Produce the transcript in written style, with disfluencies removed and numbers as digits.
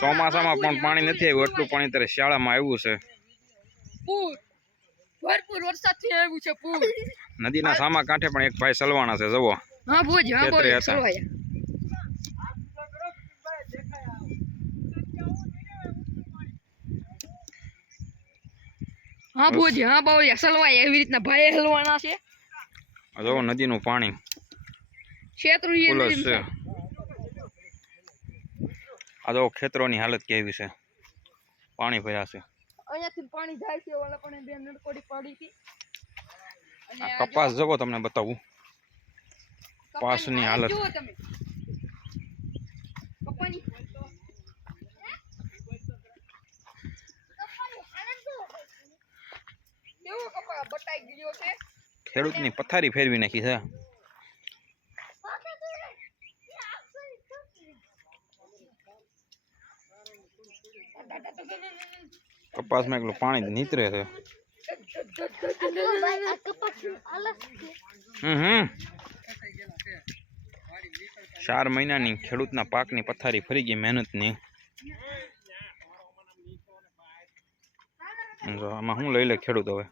ચોમાસામાં પણ પાણી નથી આવ્યું, એટલું પાણી અત્યારે શાળામાં આવ્યું છે. ભરપૂર વરસાદથી આવ્યું છે પૂર. નદીના સામા કાંઠે પણ એક ભાઈ સલવાણા છે, જુઓ. હા ભુજ, હા બોલ સલવાયા. હા ભુજ, હા બોલ સલવાયા. એવી રીતના ભાઈ હલવાના છે. જો નદીનું પાણી ક્ષેત્રુએ ફૂલ નદી છે. છે. આ જો ખેતરોની હાલત કેવી છે, પાણી ભર્યા છે. અહીંયાથી પાણી જાય છે, ઓલા પણ બે નડકોડી પડી હતી. આ કપાસ જવો તમને બતાવું, કપાસની હાલત. જુઓ તમે કપાની કેવો કપા બટાઈ ગયો છે. ખેડૂતની પથારી ફેરવી નાખી છે. કપાસમાં એકલું પાણી નીતરે છે. 4 મહિનાની ખેડૂતના પાકની પથારી ફરી ગઈ મહેનતની. આમાં શું લઈ લે ખેડૂત હવે.